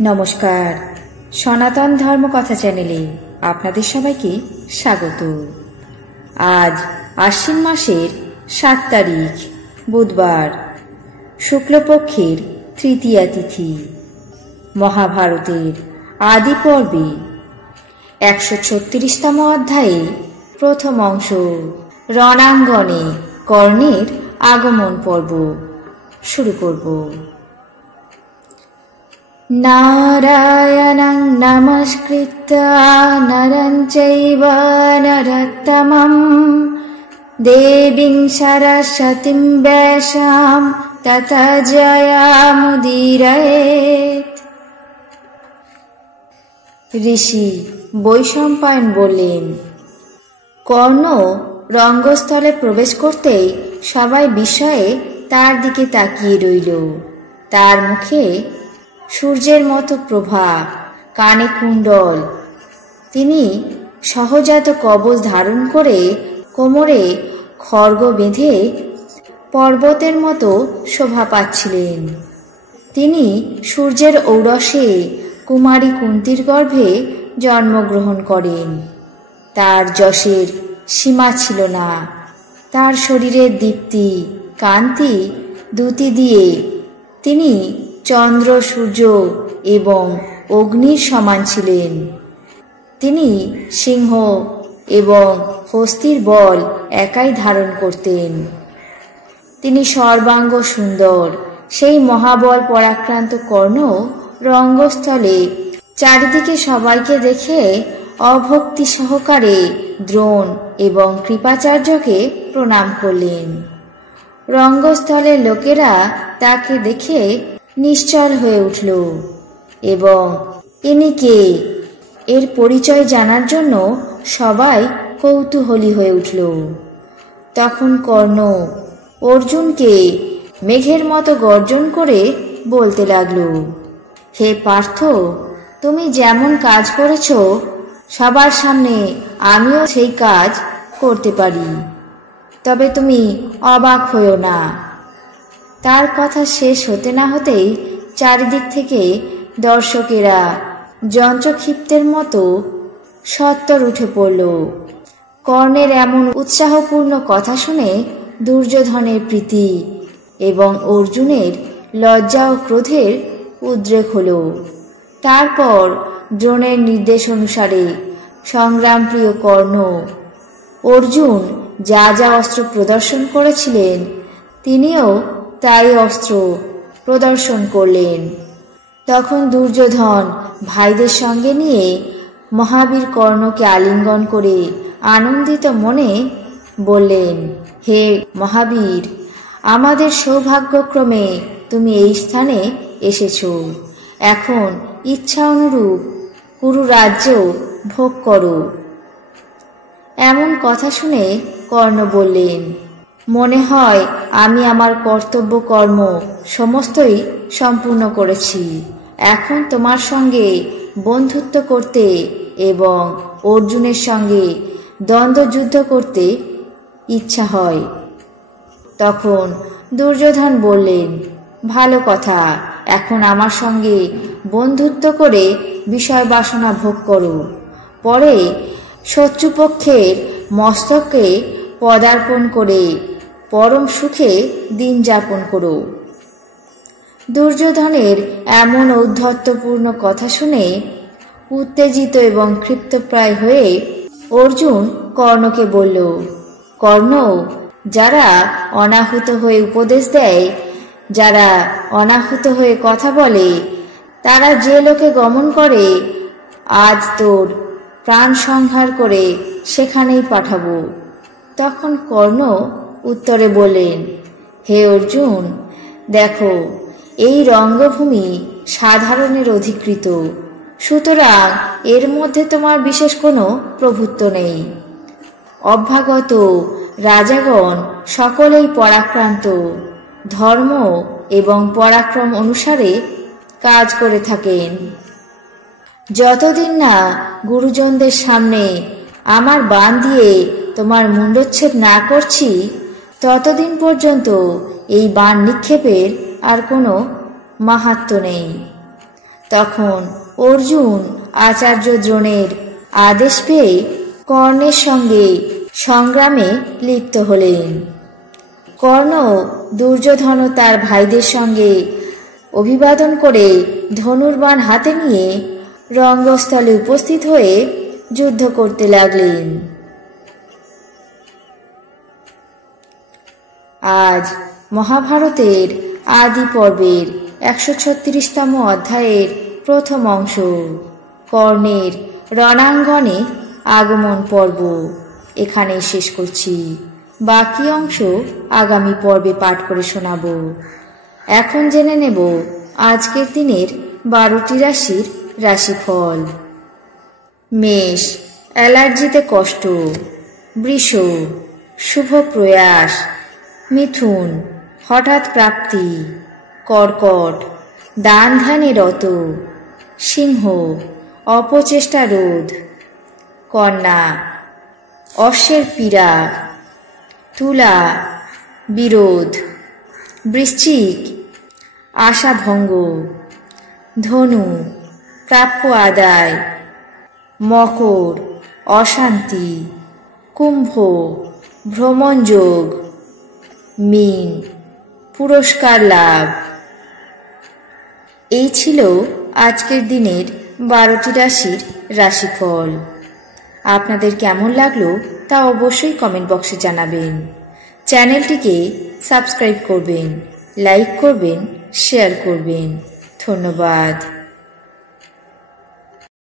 নমস্কার, সনাতন ধর্ম কথা চ্যানেলে আপনাদের সবাইকে স্বাগত। আজ আশ্বিন মাসের 7 তারিখ বুধবার, শুক্লপক্ষের তৃতীয়া তিথি। মহাভারতের আদি পর্বে 136তম অধ্যায়ে প্রথম অংশ, রণাঙ্গনে কর্ণের আগমন পর্ব শুরু করব। নারায়ণং নমস্কৃত্য নরং চৈব নরোত্তমং দেবীং সরস্বতীং ব্যাসাম ততো জয়মুদীরয়েৎ। ঋষি বৈশম্পায়ন বললেন, কর্ণ রঙ্গস্থলে প্রবেশ করতেই সবাই বিস্ময়ে তার দিকে তাকিয়ে রইল। তার মুখে সূর্যের মতো প্রভা, কানে কুণ্ডল। তিনি সহজাত কবচ ধারণ করে কোমরে খড়গ বেঁধে পর্বতের মতো শোভা পাচ্ছিলেন। তিনি সূর্যের ঔরসে কুমারী কুন্তীর গর্ভে জন্মগ্রহণ করেন। তার যশের সীমা ছিল না। তার শরীরের দীপ্তি, কান্তি দুটি দিয়ে তিনি চন্দ্র, সূর্য এবং অগ্নির সমান ছিলেন। তিনি সিংহ এবং হস্তির বল একাই ধারণ করতেন। তিনি সর্বাঙ্গ সুন্দর। সেই মহাবল পরাক্রান্ত কর্ণ রঙ্গস্থলে চারিদিকে সবাইকে দেখে অভক্তি সহকারে দ্রোণ এবং কৃপাচার্যকে প্রণাম করলেন। রঙ্গস্থলের লোকেরা তাকে দেখে নিশ্চল হয়ে উঠল এবং ইনি কে এর পরিচয় জানার জন্য সবাই কৌতূহলী হয়ে উঠল। তখন কর্ণ অর্জুনকে মেঘের মতো গর্জন করে বলতে লাগল, হে পার্থ, তুমি যেমন কাজ করেছ সবার সামনে আমিও সেই কাজ করতে পারি, তবে তুমি অবাক হইও না। তার কথা শেষ হতে না হতেই চারিদিক থেকে দর্শকেরা যন্ত্রক্ষিপ্তের মতো সত্বর উঠে পড়ল। কর্ণের এমন উৎসাহপূর্ণ কথা শুনে দুর্যোধনের প্রীতি এবং অর্জুনের লজ্জা ও ক্রোধের উদ্রেক হল। তারপর দ্রোণের নির্দেশ অনুসারে সংগ্রামপ্রিয় কর্ণ অর্জুন যা যা অস্ত্র প্রদর্শন করেছিলেন তিনিও তাই অস্ত্র প্রদর্শন করলেন। তখন দুর্যোধন ভাইদের সঙ্গে নিয়ে মহাবীর কর্ণকে আলিঙ্গন করে আনন্দিত মনে বললেন, হে মহাবীর, আমাদের সৌভাগ্যক্রমে তুমি এই স্থানে এসেছ। এখন ইচ্ছা অনুরূপ কুরু রাজ্য ভোগ করো। এমন কথা শুনে কর্ণ বললেন, মনে হয় আমি আমার কর্তব্য কর্ম সমস্তই সম্পূর্ণ করেছি। এখন তোমার সঙ্গে বন্ধুত্ব করতে এবং অর্জুনের সঙ্গে দ্বন্দ্বযুদ্ধ করতে ইচ্ছা হয়। তখন দুর্যোধন বললেন, ভালো কথা, এখন আমার সঙ্গে বন্ধুত্ব করে বিষয় বাসনা ভোগ করো, পরে শত্রুপক্ষের মস্তকে পদার্পণ করে পরম সুখে দিন যাপন করো। দুর্যোধনের এমন ঔদ্ধত্যপূর্ণ কথা শুনে উত্তেজিত এবং ক্ষিপ্তপ্রায় হয়ে অর্জুন কর্ণকে বলল, কর্ণ, যারা অনাহুত হয়ে উপদেশ দেয়, যারা অনাহুত হয়ে কথা বলে, তারা যে লোকে গমন করে, আজ তোর প্রাণ সংহার করে সেখানেই পাঠাবো। তখন কর্ণ উত্তরে বললেন, হে অর্জুন, দেখো, এই রঙ্গভূমি সাধারণের অধিকৃত, সুতরাং এর মধ্যে তোমার বিশেষ কোনো প্রভুত্ব নেই। অভ্যাগত রাজাগণ সকলেই পরাক্রান্ত, ধর্ম এবং পরাক্রম অনুসারে কাজ করে থাকেন। যতদিন না গুরুজনদের সামনে আমার বাণ দিয়ে তোমার মুণ্ডচ্ছেদ না করছি, ততদিন পর্যন্ত এই বাণ নিক্ষেপের আর কোনো মাহাত্ম্য নেই। তখন অর্জুন আচার্য দ্রোণের আদেশ পেয়ে কর্ণের সঙ্গে সংগ্রামে লিপ্ত হলেন। কর্ণ দুর্যোধন তার ভাইদের সঙ্গে অভিবাদন করে ধনুর্বাণ হাতে নিয়ে রঙ্গস্থলে উপস্থিত হয়ে যুদ্ধ করতে লাগলেন। আজ মহাভারতের আদি পর্বের 136তম অধ্যায়ের প্রথম অংশ কর্ণের রণাঙ্গনে আগমন পর্ব এখানে শেষ করছি। বাকি অংশ আগামী পর্বে পাঠ করে শোনাব। এখন জেনে নেব আজকের দিনের 12টি রাশির রাশিফল। মেষ, অ্যালার্জিতে কষ্ট। বৃষ, শুভ প্রয়াস। মিথুন, হঠাৎ প্রাপ্তি। কর্কট, দান ধ্যানে রত। সিংহ, অপচেষ্টা রোধ। কন্যা, অশ্বের পীড়া। তুলা, বিরোধ। বৃশ্চিক, আশাভঙ্গ। ধনু, প্রাপ্য আদায়। মকর, অশান্তি। কুম্ভ, ভ্রমণযোগ। মীন, পুরস্কার লাভ। এই ছিল আজকের দিনের 12টি রাশির রাশিফল। আপনাদের কেমন লাগলো তা অবশ্যই কমেন্ট বক্সে জানাবেন। চ্যানেলটিকে সাবস্ক্রাইব করবেন, লাইক করবেন, শেয়ার করবেন। ধন্যবাদ।